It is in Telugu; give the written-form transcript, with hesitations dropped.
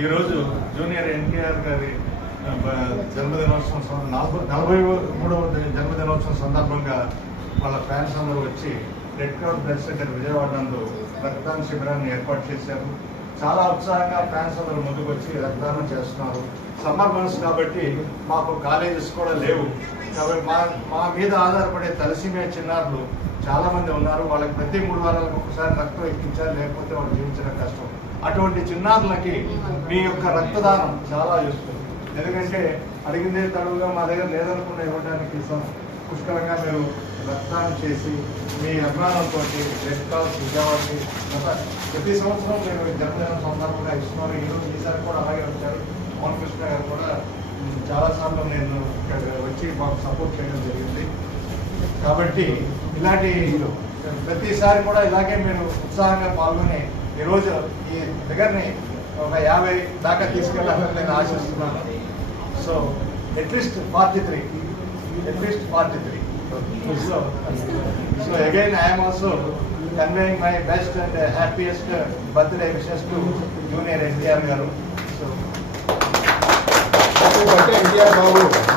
ఈరోజు జూనియర్ ఎన్టీఆర్ గారి జన్మదినోత్సవం 43వ జన్మదినోత్సవం సందర్భంగా వాళ్ళ ఫ్యాన్స్ అందరూ వచ్చి red cross blood centre Vijayawada నందు రక్తదాన శిబిరాన్ని ఏర్పాటు చేశారు. చాలా ఉత్సాహంగా ఫ్యాన్స్ అందరూ ముందుకు వచ్చి రక్తదానం చేస్తున్నారు. సమ్మర్ మంత్స్ కాబట్టి మాకు కాలేజెస్ కూడా లేవు కాబట్టి మా మీద ఆధారపడే తలసీమియా చిన్నారులు చాలా మంది ఉన్నారు. వాళ్ళకి ప్రతి 3 వారాలకు ఒకసారి రక్తం ఎక్కించాలి, లేకపోతే వాళ్ళు జీవించడం కష్టం. అటువంటి చిన్నారులకి మీ యొక్క రక్తదానం చాలా యూస్ఫుల్. ఎందుకంటే అడిగిందే తడువుగా మా దగ్గర లేదనుకున్న ఇవ్వడానికి పుష్కలంగా మీరు రక్తదానం చేసి మీ అభిమానంతో రెడ్ క్రాస్ విజయవాడకి ప్రతి సంవత్సరం మీరు జన్మదినం సందర్భంగా ఇస్తున్నారు. ఈసారి కూడా అలాగే వచ్చారు. మోహన్ కృష్ణ గారు కూడా చాలాసార్లు నేను ఇక్కడ వచ్చి మాకు సపోర్ట్ చేయడం జరిగింది. కాబట్టి ఇలాంటి ప్రతిసారి కూడా ఇలాగే మీరు ఉత్సాహంగా పాల్గొని ఈరోజు ఈ దగ్గరని ఒక 50 దాకా తీసుకెళ్ళాలని నేను ఆశిస్తున్నాను. So at least 43. So again I am also conveying my best and happiest birthday wishes to Junior NTR garu. So happy birthday NTR babu.